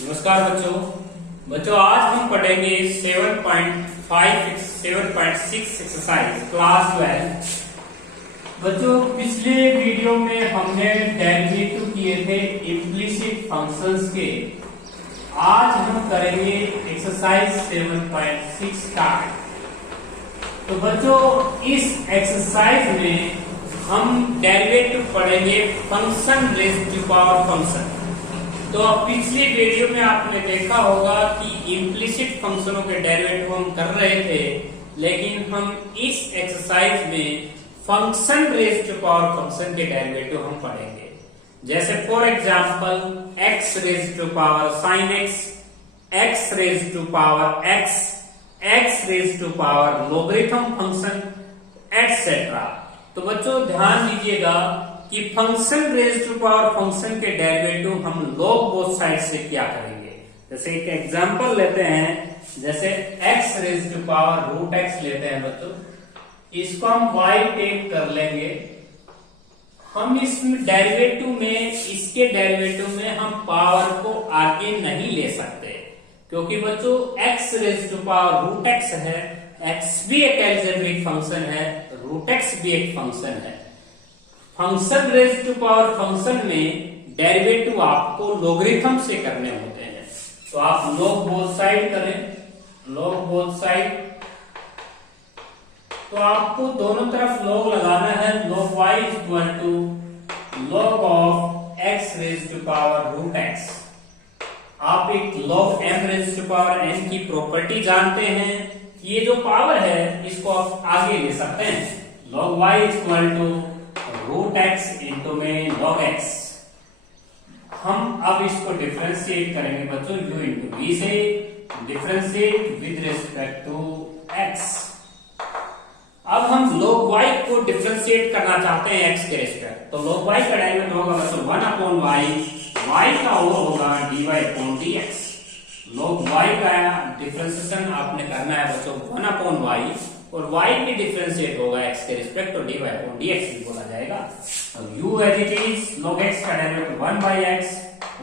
नमस्कार बच्चों आज हम पढ़ेंगे 7.6 एक्सरसाइज क्लास 12। बच्चों पिछले वीडियो में हमने डेरिवेटिव किए थे इम्प्लिसिट फंक्शंस के। आज हम करेंगे एक्सरसाइज 7.6 का। तो बच्चों इस एक्सरसाइज में हम डेरिवेटिव पढ़ेंगे function raise to power function. तो पिछली वीडियो में आपने देखा होगा कि इम्प्लिसिट फंक्शनों के डेरिवेटिव हम कर रहे थे, लेकिन हम इस एक्सरसाइज में function raise to power function के डेरिवेटिव हम पढ़ेंगे। जैसे for example x raise to power sin x raise to power x raise to power logarithm function etcetera. तो बच्चों ध्यान दीजिएगा कि function raise to power function के डेरिवेटिव हम लॉग बोथ साइड से क्या करेंगे। जैसे एक एग्जांपल लेते हैं, जैसे x raise to power root x लेते हैं बच्चों, इसको हम y टेक कर लेंगे। हम इस डेरिवेटिव में इसके डेरिवेटिव में हम पावर को आगे नहीं ले सकते, क्योंकि बच्चों x raise to power root x है, x भी एक अलजेब्रिक फंक्शन है, रूट x भी एक फंक्शन है। Function raise to power function में डेरिवेटिव आपको लोगरिथम से करने होते हैं। तो आप लॉग बोथ साइड करें, लॉग बोथ साइड। तो आपको दोनों तरफ लॉग लगाना है। Log y equal to log of x raise to power root x। आप एक log m raise to power n की प्रॉपर्टी जानते हैं। ये जो पावर है इसको आप आगे ले सकते हैं। Log y equal to root x into में लॉग x। हम अब इसको डिफरेंशिएट करेंगे बच्चों u इंटू v से, differentiate with respect to x। अब हम log y को डिफरेंशिएट करना चाहते हैं x के रिस्पेक्ट। तो log y का डायमेंशन होगा बच्चों 1/y, y का वो होगा dy/dx। log y का डिफरेंशिएशन आपने करना है बच्चों 1/y, और y भी डिफरेंशिएट होगा x के रिस्पेक्ट, तो dy/dx भी बोला जाएगा। अब u as it is log x का डेरिवेटिव 1/x,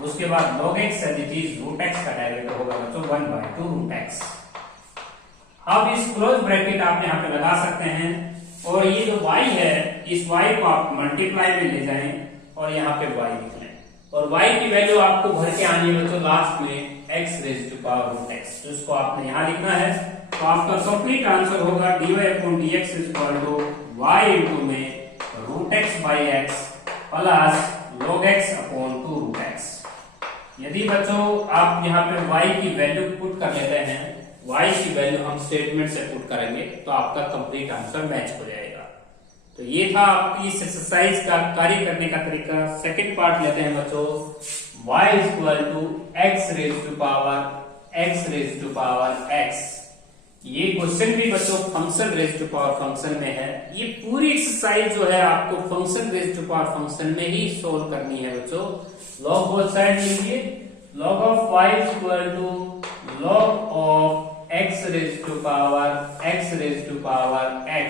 उसके बाद log x as it is root x का डेरिवेटिव होगा बच्चों 1/2 रूट x। अब इस क्लोज ब्रैकेट आप यहाँ पे लगा सकते हैं, और ये जो y है इस y को आप मल्टीप्लाई में ले जाएं और यहाँ पे y लिख लें, और y की वैल्यू आपको भर के आनी है बच्चों लास्ट में x raise to power root x। तो इसको आपने यहाँ लिखना है। तो आपका कंप्लीट आंसर होगा dy/dx equal to y into में root x by x plus log x upon 2 root x। यदि बच्चों आप यहाँ पे y की वैल्यू पुट कर लेते हैं, y की वैल्यू हम स्टेटमेंट से पुट करेंगे, तो आपका कंप्लीट आंसर मैच हो जाएगा। तो ये था आपकी इस एक्सरसाइज का कार्य करने का तरीका। सेकंड पार्ट लेते हैं बच्चों, y equal to x raise to power x। ये क्वेश्चन भी बच्चों function raise to power function में है। ये पूरी एक्सरसाइज जो है आपको function raise to power function में ही सोल्व करनी है बच्चों। लॉग बोथ साइड लीजिए, log of y equal to log of x raise to power x।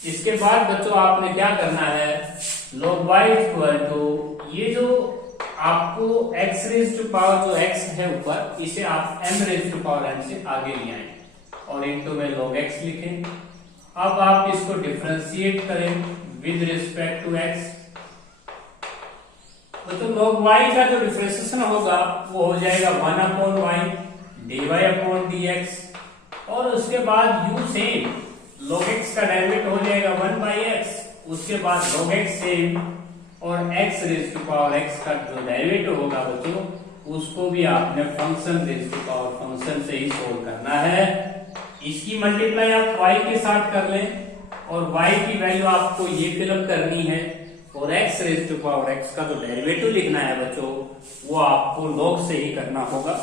इसके बाद बच्चों आपने क्या करना है, log y इक्वल टू ये जो आपको x रेज़ टू पावर जो x है ऊपर, इसे आप m raise to power n से आगे ले आए और इनटू में log x लिखें। अब आप इसको डिफरेंशिएट करें विद रिस्पेक्ट टू x। तो log y का जो डिफरेंशिएशन होगा वो हो जाएगा 1/y dy/dx, और उसके बाद u सेम log x का डेरिवेटिव हो जाएगा 1/x, उसके बाद log x सेम, और x raise to power x का जो डेरिवेटिव होगा बच्चों उसको भी आपने function raise to power function से ही सोल्व करना है। इसकी मल्टीप्लाई आप y के साथ कर लें, और y की वैल्यू आपको ये फिलअप करनी है, और x raise to power x का जो डेरिवेटिव लिखना है बच्चों वो आपको log से ही करना होगा।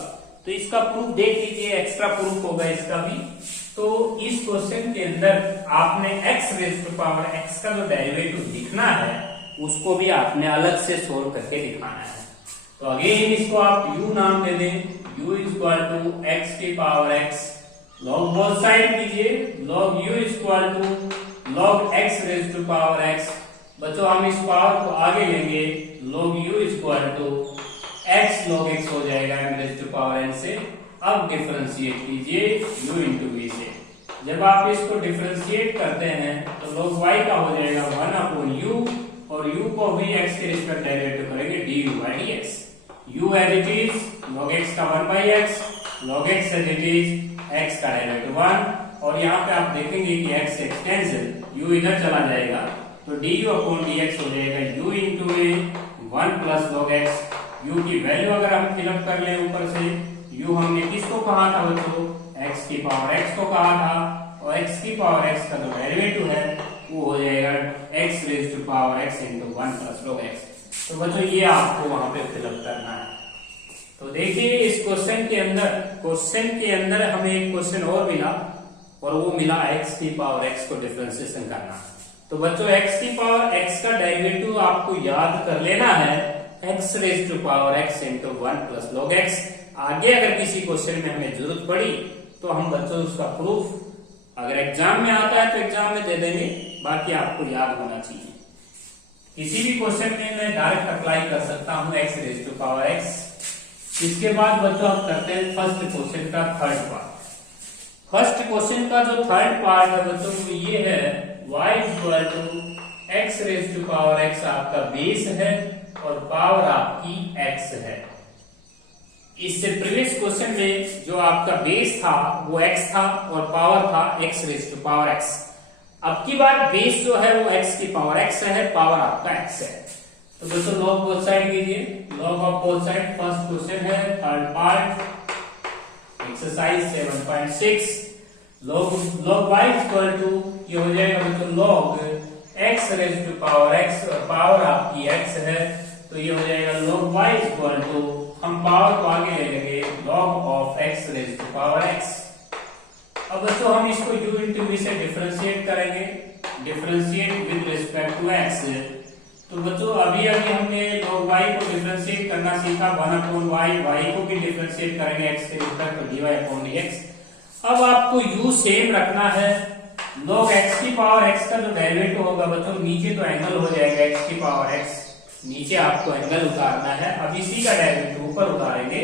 तो इसका प्रूफ देख लीजिए, एक्स्ट्रा प्रूफ होगा इसका भी। तो इस क्वेश्चन के अंदर आपने x raise to power x का जो डेरिवेटिव लिखना है उसको भी आपने अलग से सोल्व करके दिखाना है। तो अगेन इसको आप u नाम दे दें, u इक्वल टू x की power x। Log both side कीजिए, log u equal to log x raise to power x। बच्चों हम इस पावर को आगे लेंगे, log u equal to x log x हो जाएगा m raise to power n से। अब डिफरेंशिएट कीजिए u इंटू v से। जब आप इसको डिफरेंशिएट करते हैं तो log y का हो जाएगा 1 अपॉन u, और u को भी x के रिस्पेक्ट डेरिवेटिव करेंगे du by dx। u as it is log x का 1 by x, log x as it is x का डेरिवेटिव 1, और यहाँ पे आप देखेंगे कि x x कैंसिल, u इधर चला जाएगा तो du अपॉन dx हो जाएगा u इंटू ए 1 प्लस log x। u की वैल्यू अगर हम फिलअप कर लें ऊपर से, u हमने किसको कहा था बच्चों, x की पावर x को कहा था, और x की पावर x का जो डेरिवेटिव है वो हो जाएगा x raise to power x into 1 plus log x। तो बच्चों ये आपको वहां पे फिलअप करना है। तो देखिए इस क्वेश्चन के अंदर हमें एक क्वेश्चन और मिला, और वो मिला x की पावर x को डिफरेंशिएशन करना। तो बच्चों x की पावर x का डेरिवेटिव आपको याद कर लेना है x raise to power x into 1 plus log x। आगे अगर किसी क्वेश्चन में हमें जरूरत पड़ी तो हम बच्चों उसका प्रूफ अगर एग्जाम में आता है तो एग्जाम में दे देंगे, बाकी आपको याद होना चाहिए। किसी भी क्वेश्चन में मैं डायरेक्ट अप्लाई कर सकता हूं x raise to power x। इसके बाद बच्चों हम करते हैं फर्स्ट क्वेश्चन का थर्ड पार्ट। फर्स्ट क्वेश्चन का जो थर्ड पार्ट है बच्चों वो ये है y equal to x raise to power x आपका बेस है और पावर आपकी x है। इससे प्रीवियस क्वेश्चन में जो आपका बेस था वो x था और पावर था x raise to power x। अब की बार बेस जो है वो x की पावर x है, पावर आपका x है। तो दोस्तों लॉग बोथ साइड कीजिए, log of both side. First question है third part exercise 7.6। log y equal to ये हो जाएगा बच्चों log x raise to power x, और पावर आपकी x है तो ये हो जाएगा log y इक्वल टू, हम पावर को आगे ले लेंगे, log of x raise to power x। अब बच्चों हम इसको u इंटू v से डिफरेंशिएट करेंगे, differentiate with respect to x। तो बच्चों अभी हमने log y को डिफरेंशिएट करना सीखा 1 अपॉन y, y को भी डिफरेंशिएट करेंगे x के रिस्पेक्ट तो dy अपॉन dx। अब आपको u सेम रखना है, log x की पावर x का जो डेरिवेटिव होगा बच्चों नीचे तो एंगल हो जाएगा x की पावर x, नीचे आपको एंगल उतारना है। अब इसी का डेरिवेटिव ऊपर उतारेंगे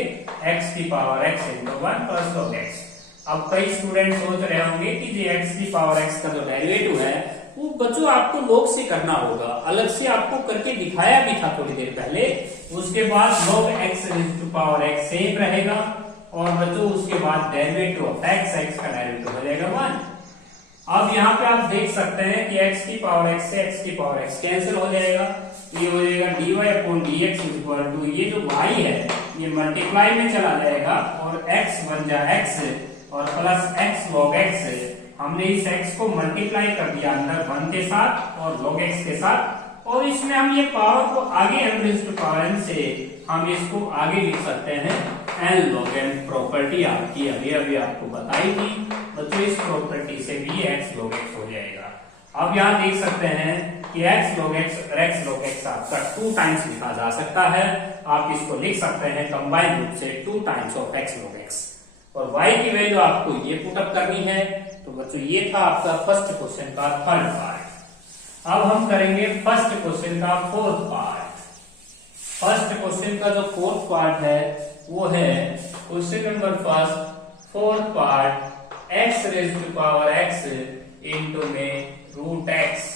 x की power x into 1 plus log x। अब कई स्टूडेंट सोच रहे होंगे कि जो x की पावर x का जो डेरिवेटिव है वो बच्चों आपको log से करना होगा, अलग से आपको करके दिखाया भी था थोड़ी देर पहले। उसके बाद log x raise to power x same रहेगा, और बच्चों उसके बाद डेरिवेटिव ऑफ x का डेरिवेटिव हो जाएगा 1। अब यहाँ पे आप देख सकते हैं कि x की पावर x से x की पावर x कैंसिल हो जाएगा, ये हो जाएगा dy upon dx equal to, ये जो y है ये मल्टीप्लाई में चला जाएगा और x बन जाए x और प्लस x log x। हमने इस x को मल्टीप्लाई कर दिया अंदर 1 के साथ और log x के साथ, और इसमें हम ये पावर को आगे m raise to power n से हम इसको आगे लिख सकते हैं n log n। प्रॉपर्टी आपकी अभी आपको बताई थी बच्चों, इस प्रॉपर्टी से भी x log x हो जाएगा। अब यहाँ देख सकते हैं कि x log x और x log x आपका 2 टाइम्स लिखा जा सकता है। आप इसको लिख सकते हैं कंबाइन रूप से 2 times of x log x, और y की वैल्यू आपको ये पुटअप करनी है। तो बच्चों ये था आपका फर्स्ट क्वेश्चन का थर्ड पार्ट। अब हम करेंगे फर्स्ट क्वेश्चन का फोर्थ पार्ट। फर्स्ट क्वेश्चन का जो फोर्थ पार्ट है वो है question number first fourth part x raise to power x into में रूट x।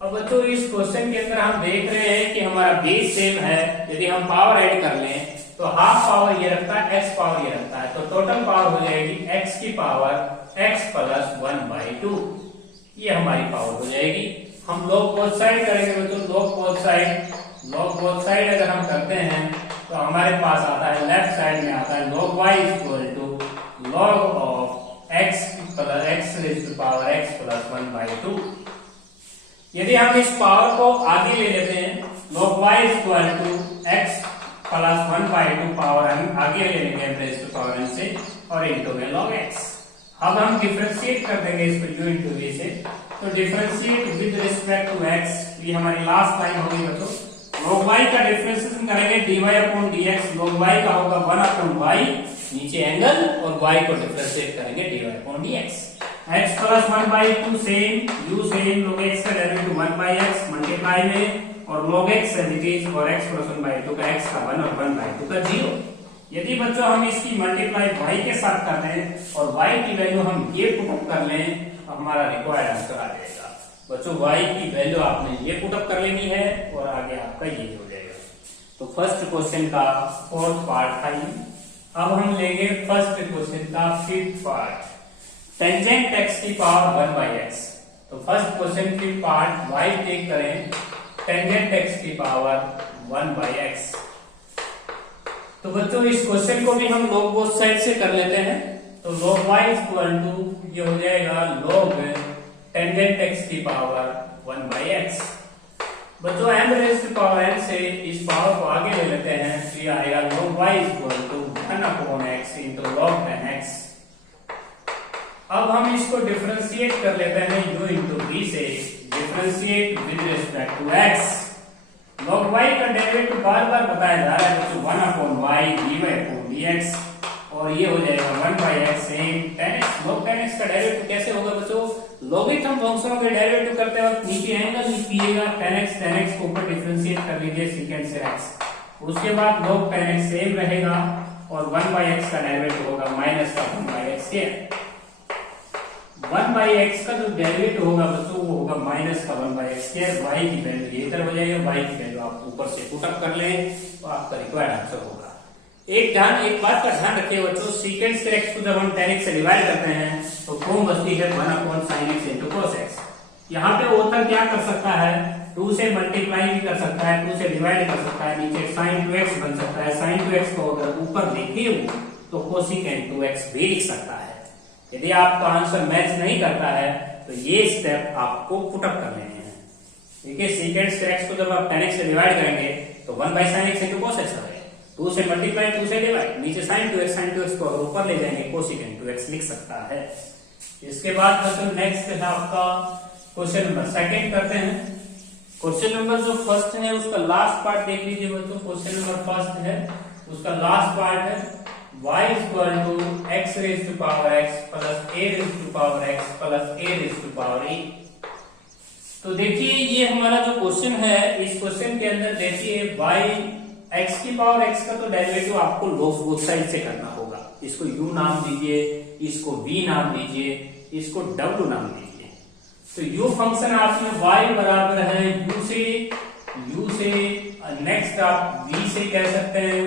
अब बच्चों इस क्वेश्चन के अंदर हम देख रहे हैं कि हमारा बेस सेम है, यदि हम पावर ऐड कर लें तो हाफ पावर ये रखता है, x पावर ये रखता है, तो टोटल पावर हो जाएगी x की पावर x प्लस 1/2, ये हमारी पावर हो जाएगी। हम log बोथ साइड करेंगे बच्चों, log बोथ साइड अगर हम करते हैं तो हमारे पास आता है लेफ्ट साइड में आता है log y equal to log of x plus x raise to power x plus 1/2। यदि हम इस पावर को आगे ले लेते हैं log y equal to x plus 1/2 power हम आगे ले लेंगे m raise to power n से, और इंटू में log x। अब हम डिफरेंशिएट कर देंगे इसको u इंटू v से, तो differentiate with respect to x, ये हमारी लास्ट लाइन होगी बच्चों। log y का डिफरेंशिएशन करेंगे dy upon dx, log y का होगा 1 अपॉन y, नीचे एंगल, और y को डिफरेंशिएट करेंगे dy upon dx। x plus 1/2 same, u same, log x का डेरिवेटिव 1/x मल्टीप्लाई में, और log x as it is और x प्लस 1/2 का x का 1 और 1/2 का 0। यदि बच्चों हम इसकी मल्टीप्लाई y के साथ कर लें और y की वैल्यू हम ये पुटअप कर लें तो हमारा रिक्वायर्ड आंसर आ जाएगा। बच्चों y की वैल्यू आपने ये पुटअप कर लेनी है और आगे आपका ये हो जाएगा। तो फर्स्ट क्वेश्चन का फोर्थ पार्ट था ये। अब हम लेंगे फर्स्ट क्वेश्चन का फिफ्थ पार्ट, टेंजेंट x की पावर 1/x। तो फर्स्ट क्वेश्चन की पार्ट y टेक करें, टेंजेंट x की पावर 1/x। तो बच्चों इस क्वेश्चन को भी हम log बोथ साइड से कर लेते हैं। तो log y इक्वल टू ये हो जाएगा log टेंजेंट x की पावर 1/x। बच्चों m raise to power n से इस पावर को आगे ले लेते हैं तो ये आएगा log y equal to 1/x into log 10x। अब हम इसको डिफरेंशिएट कर लेते हैं u इंटू v से, differentiate with respect to x। log y का डेरिवेटिव बार बार बताया जा रहा है बच्चों 1/y dy/dx और ये हो जाएगा 1/x same 10x। log 10x का डेरिवेटिव कैसे होगा बच्चों? लॉगरिथम फंक्शनों के डेरिवेटिव करते वक्त नीचे एंगल लिखिएगा 10x को ऊपर डिफरेंशिएट कर लीजिए सेकंड से x, उसके बाद log 10x सेम रहेगा और 1/x का डेरिवेटिव होगा माइनस का 1/x स्क्वायर। 1/x का जो डेरिवेटिव होगा बच्चों वो होगा माइनस का 1/x स्क्वायर। y की वैल्यू ये इधर हो जाएगा, y की वैल्यू आप ऊपर से पुटअप कर लें तो आपका रिक्वायर्ड आंसर होगा। एक बात का ध्यान रखिए बच्चों, सीकेंड से x को जब हम 10x से डिवाइड करते हैं तो फॉर्म बचती है 1/sin x into cos x। यहाँ पे ऑथर क्या कर सकता है, 2 से मल्टीप्लाई भी कर सकता है, 2 से डिवाइड कर सकता है, नीचे sin 2x बन सकता है। sin 2x को अगर ऊपर लिखे हो तो cosecant 2x भी लिख सकता है। यदि आपका आंसर मैच नहीं करता है तो ये स्टेप आपको पुटअप कर लेने हैं। देखिए सीकेंड से x को जब आप 10x से डिवाइड करेंगे तो 1/sin x into cos x आएगा, 2 से मल्टीप्लाई 2 से डिवाइड, नीचे sin 2x को अगर ऊपर ले जाएंगे cosecant 2x लिख सकता है। इसके बाद बच्चों नेक्स्ट है आपका क्वेश्चन नंबर सेकंड करते हैं। क्वेश्चन नंबर जो फर्स्ट है उसका लास्ट पार्ट देख लीजिए बच्चों। क्वेश्चन नंबर फर्स्ट है उसका लास्ट पार्ट है y equal to x raise to power x plus a raise to power x plus a raise to power e। तो देखिए ये हमारा जो क्वेश्चन है, इस क्वेश्चन के अंदर देखिए y x की पावर x का तो डेरिवेटिव आपको log बोथ साइड से करना होगा। इसको u नाम दीजिए, इसको v नाम दीजिए, इसको w नाम दीजिए। तो u फंक्शन आपने y बराबर है u से नेक्स्ट आप v से कह सकते हैं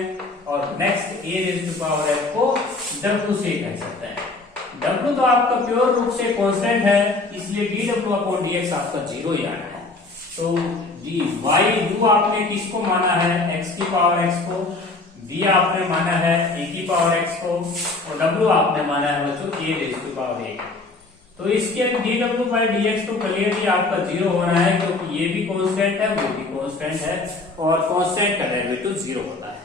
और next a raise to power x को w से कह सकते हैं। w तो आपका प्योर रूप से कांस्टेंट है इसलिए dw/dx आपका 0 ही आना है। तो u आपने किसको माना है, x की पावर x को, v आपने माना है a की पावर x को और w आपने माना है बच्चों a raise to power a। तो इसके dw/dx तो क्लियरली आपका 0 होना है क्योंकि ये भी कांस्टेंट है वो भी कांस्टेंट है और कांस्टेंट का डेरिवेटिव 0 होता है।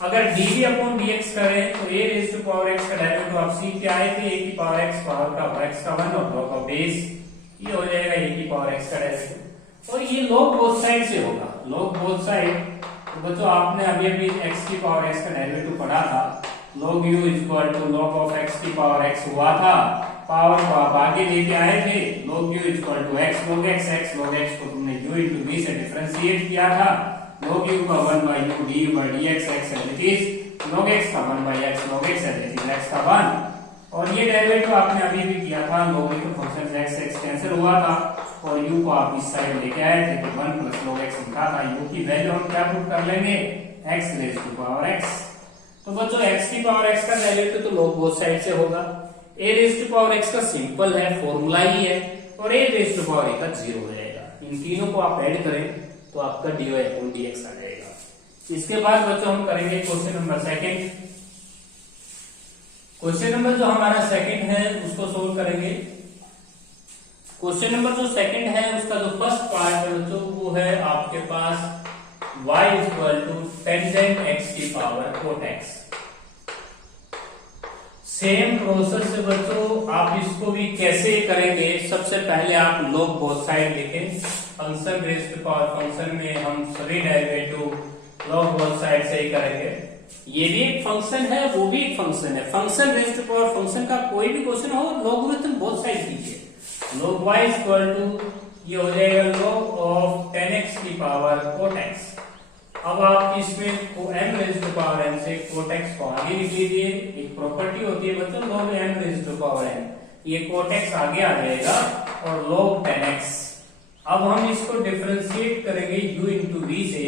अगर dv/dx करें तो a raise to power x का डेरिवेटिव आप सीख के आए थे, a की पावर x पावर का x का 1 और log का बेस, ये हो जाएगा a की पावर x का डेरिवेटिव और ये log बोथ साइड से होगा, log बोथ साइड। तो बच्चों आपने अभी x की पावर x का डेरिवेटिव पढ़ा था, log u equal to log of x की पावर x हुआ था, पावर को आप आगे लेके आए थे, log u equal to x log x को तुमने u into v से डिफरेंशिएट किया था, log u का 1/u du/dx x as it is, log x का 1/x log x as it is x का 1 और ये डेरिवेटिव आपने अभी भी किया था, लॉगरिथम फंक्शन से x कैंसिल हुआ था और u को आप इस साइड लेके आए थे तो 1 प्लस log x लिखा था। u की वैल्यू हम क्या पुट कर लेंगे, x raise to power x। तो बच्चों x की पावर x का डेरिवेटिव तो log बोथ साइड से होगा। a raise to power x का सिंपल है, फॉर्मूला ही है और a raise to power a का 0 हो जाएगा। इन तीनों को आप ऐड करें तो आपका dy/dx आ जाएगा। इसके बाद बच्चों हम करेंगे question number second. Question number जो हमारा सेकंड है उसको सोल्व करेंगे। क्वेश्चन नंबर जो सेकंड है उसका जो फर्स्ट पार्ट है बच्चों वो है आपके पास y equal to tangent x की power cot x। Same process से बच्चों आप इसको भी कैसे करेंगे, सबसे पहले आप log बोथ साइड लिखें। Function raise to power function में हम सभी डेरिवेटिव log बोथ साइड से ही करेंगे। ये भी एक फंक्शन है वो भी एक फंक्शन है, function raise to power function का कोई भी क्वेश्चन हो लॉगरिथम बोथ साइड कीजिए। log y इक्वल टू ये हो जाएगा log ऑफ 10x की पावर cot x। अब आप इसमें m raise to power n से cot x को आगे लिख लीजिए। एक प्रॉपर्टी होती है बच्चों log m raise to power n, ये cot x आगे आ जाएगा और log 10x। अब हम इसको डिफरेंशिएट करेंगे u इंटू v से।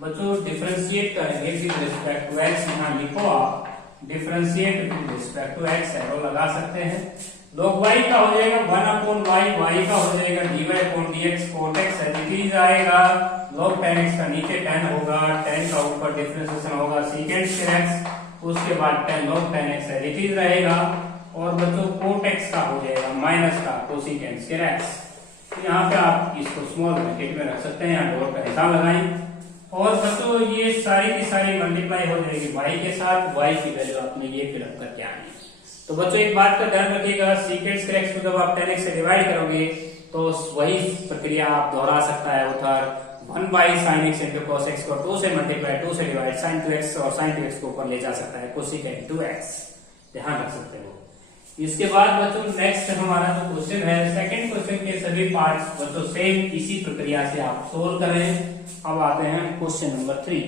बच्चों डिफरेंशिएट करेंगे विद रिस्पेक्ट टू x, यहाँ लिखो आप differentiate with respect to x, arrow लगा सकते हैं। log y का हो जाएगा 1/y, y का हो जाएगा dy/dx, cot x as it is आएगा। log 10x का नीचे 10 होगा, 10 का ऊपर डिफरेंशिएशन होगा secant x, उसके बाद 10 log 10x as it is रहेगा। और बच्चों cot x का हो जाएगा माइनस का cosecant x। तो यहाँ पे आप इसको स्मॉल ब्रैकेट में रख सकते हैं, यहाँ डॉट का निशान लगाएं। और बच्चों ये सारी की सारी मल्टीप्लाई हो जाएगी y के साथ, y की वैल्यू आपने ये फिलअप करके आनी है। तो बच्चों एक बात का ध्यान रखिएगा, secant x को जब आप 10x से डिवाइड करोगे तो वही प्रक्रिया आप दोहरा सकता है उधर 1/sin x into cos x को 2 से मल्टीप्लाई 2 से डिवाइड sin 2x और sin 2x को ऊपर ले जा सकता है cosecant 2x, ध्यान रख सकते हो। इसके बाद बच्चों नेक्स्ट हमारा जो क्वेश्चन है, सेकंड क्वेश्चन के सभी पार्ट्स बच्चों सेम इसी प्रक्रिया से आप सोल्व करें। अब आते हैं क्वेश्चन नंबर 3।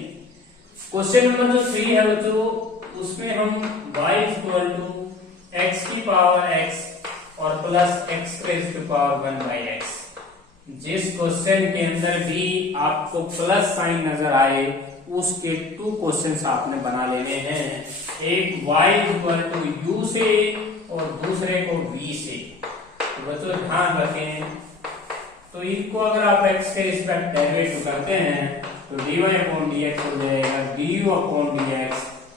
क्वेश्चन नंबर जो 3 है बच्चों, उसमें हम y इक्वल टू x की पावर x और plus x raise to power 1/x। जिस क्वेश्चन के अंदर भी आपको प्लस साइन नजर आए उसके 2 क्वेश्चंस आपने बना लेने हैं, एक y इक्वल टू u से और दूसरे को v से। तो बच्चों ध्यान रखें, तो इनको अगर आप x के रिस्पेक्ट डेरिवेटिव करते हैं तो dy/dx हो जाएगा du/dx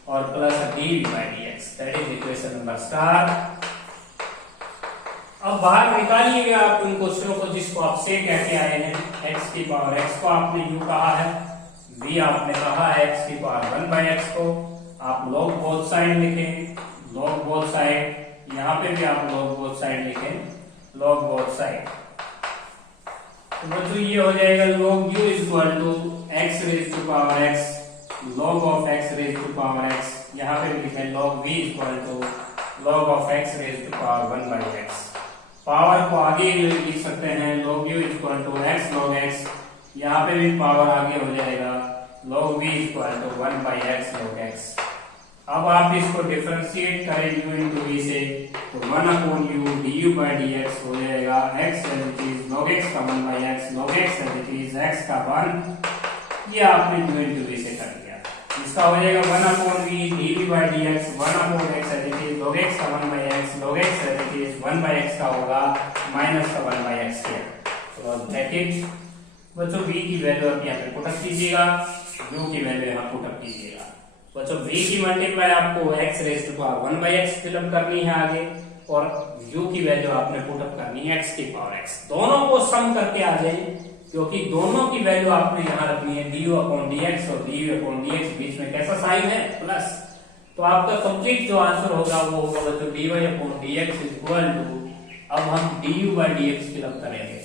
और plus dv/dx, that is equation number star. अब बाहर निकालिएगा आप उन क्वेश्चनों को जिसको आप से कहते आए हैं। x की पावर x को आपने u कहा है, v आपने कहा है x की पावर 1/x को। आप log बोथ साइड लिखें, log बोथ साइड, यहाँ पे भी आप log बोथ साइड लिखें, log बोथ साइड। तो बच्चों ये हो जाएगा log u equal to x raise to power x, log of x raise to power x, यहाँ पे भी लिखें log v equal to log of x raise to power 1/x। Power को आगे लिख सकते हैं log u equal to x log x, यहाँ पे भी पावर आगे हो जाएगा log v equal to 1/x log x। अब आप इसको डिफरेंशिएट करें u इंटू v से, तो 1/u du/dx हो जाएगा x as it is log x का 1/x log x as it is x का 1, ये आपने u इंटू v से कर दिया। इसका हो जाएगा 1/v dv/dx 1/x as it is log x का 1/x log x as it is 1/x का होगा माइनस का 1/x तो ब्रैकेट। बच्चों v की वैल्यू आप यहाँ पे पुट अप कीजिएगा, u की वैल्यू यहाँ पुट अप कीजिएगा। बच्चों v की मल्टीप्लाई आपको x raise to power 1/x fill up करनी है आगे, और u की वैल्यू आपने पुट अप करनी है x की पावर x। दोनों को सम करके आ जाए, क्योंकि दोनों की वैल्यू आपने यहाँ रखनी है du/dx और dv/dx, बीच में कैसा साइन है प्लस। तो आपका कंप्लीट जो आंसर होगा वो होगा बच्चों dy/dx इक्वल टू, अब हम du/dx फिलअप करेंगे।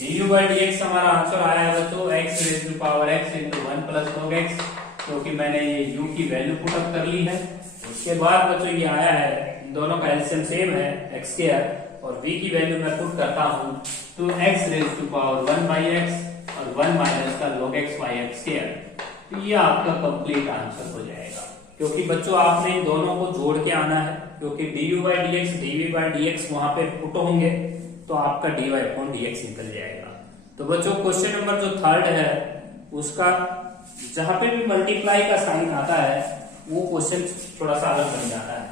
du/dx हमारा आंसर आया है बच्चों x raise to power x into 1 plus log x, क्योंकि मैंने ये u की वैल्यू पुट अप कर ली है। उसके बाद बच्चों ये आया है, दोनों का एलसीएम सेम है x स्क्वायर, और v की वैल्यू मैं पुट करता हूँ तो x raise to power 1/x और 1 माइनस का log x/x स्क्वायर। तो ये आपका कंप्लीट आंसर हो जाएगा, क्योंकि बच्चों आपने इन दोनों को जोड़ के आना है, क्योंकि du/dx dv/dx वहां पे पुट होंगे तो आपका dy/dx निकल जाएगा। तो बच्चों क्वेश्चन नंबर जो 3 है उसका जहां पे भी मल्टीप्लाई का साइन आता है वो क्वेश्चन थोड़ा सा अलग बन जाता है।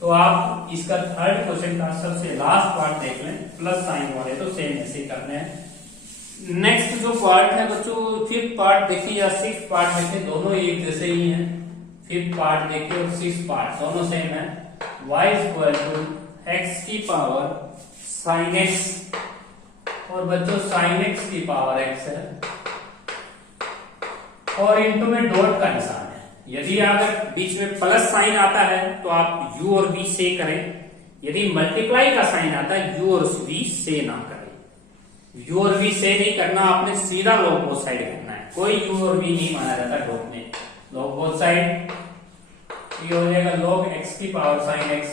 तो आप इसका 3rd क्वेश्चन का सबसे लास्ट पार्ट देख लें, प्लस साइन वाले तो सेम ऐसे ही करने हैं। नेक्स्ट जो पार्ट है बच्चों 5th पार्ट देखिए या 6th पार्ट देखिए, दोनों एक जैसे ही हैं। 5th पार्ट देखिए और 6th पार्ट दोनों सेम है। y इक्वल टू x की पावर sin x, और बच्चों sin x की पावर x है और इनटू में डॉट का निशान है। यदि अगर बीच में प्लस साइन आता है तो आप u और v से करें, यदि मल्टीप्लाई का साइन आता है u और v से ना करें। u और v से नहीं करना, आपने सीधा log बोथ साइड करना है, कोई u और v नहीं माना जाता डॉट में। log बोथ साइड ये हो जाएगा log x की पावर sin x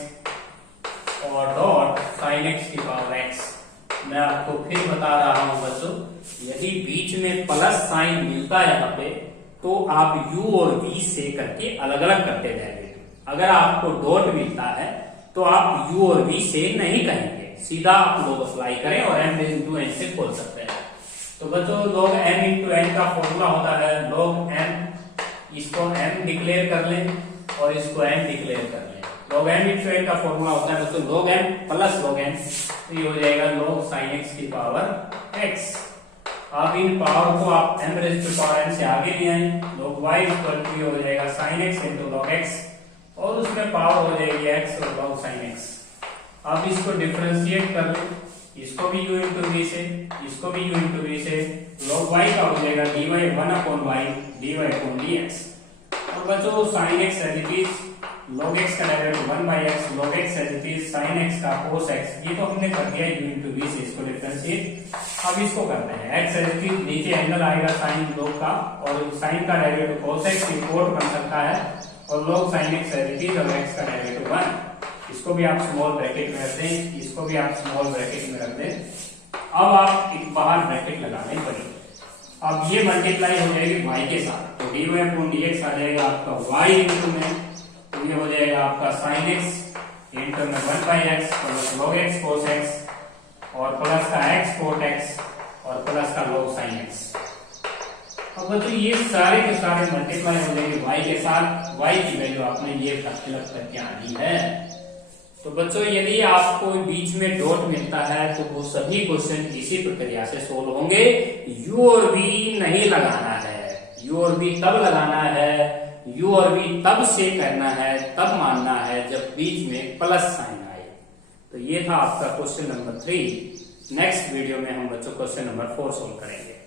और डॉट sin x की पावर x। मैं आपको फिर बता रहा हूं बच्चों, यदि बीच में प्लस साइन मिलता है यहाँ पे तो आप u और v से करके अलग अलग करते जाएंगे। अगर आपको डॉट मिलता है तो आप u और v से नहीं कहेंगे, सीधा आप लोग अप्लाई करें और m इंटू n से खोल सकते हैं। तो बच्चों log m इंटू n का फॉर्मूला होता है log m, इसको m डिक्लेयर कर लें और इसको m डिक्लेयर कर लें। log m इंटू n का फॉर्मूला होता है बच्चों log m plus log n, तो ये हो जाएगा log sin x की पावर x। अब इन पावर को आप m raise to power n से आगे ले आए, log y इक्वल टू हो जाएगा sin x into log x, और उसमें पावर हो जाएगी x और log sin x। अब इसको डिफरेंशिएट कर लें, इसको भी u इंटू v से, इसको भी u इंटू v से, log y का हो जाएगा dy 1/y dy upon dx। और बच्चों sin x as it is log x का derivative 1/x log x as it is sin x का cos x, ये तो हमने कर दिया u इंटू v से, इसको डिफरेंशिएट। अब इसको करते हैं x एज इट इज, नीचे एंगल आएगा sin log का, और sin का डेरिवेटिव cos x इक्वल बन सकता है, और log sin x as it is और x का डेरिवेटिव 1, इसको भी आप स्मॉल ब्रैकेट में रख दें, इसको भी आप स्मॉल ब्रैकेट में रख दें। अब आप एक बाहर ब्रैकेट लगाने पड़ेगी। अब ये मल्टीप्लाई हो जाएगी y के साथ, तो dy अपॉन dx आ जाएगा आपका y इंटू में, तो ये हो जाएगा आपका sin x इंटू में 1/x plus log x cos x, और प्लस का x cot x, और प्लस का log sin x। अब बच्चों ये सारे के सारे मल्टीप्लाई हो जाएंगे y के साथ, y की वैल्यू आपने ये फिलअप करके आनी है। तो बच्चों यदि आपको बीच में डॉट मिलता है तो वो सभी क्वेश्चन इसी प्रक्रिया से सोल्व होंगे। u और v नहीं लगाना है, u और v तब लगाना है, u और v तब से करना है, तब मानना है जब बीच में प्लस साइन आए। तो ये था आपका क्वेश्चन नंबर 3। नेक्स्ट वीडियो में हम बच्चों क्वेश्चन नंबर 4 सोल्व करेंगे।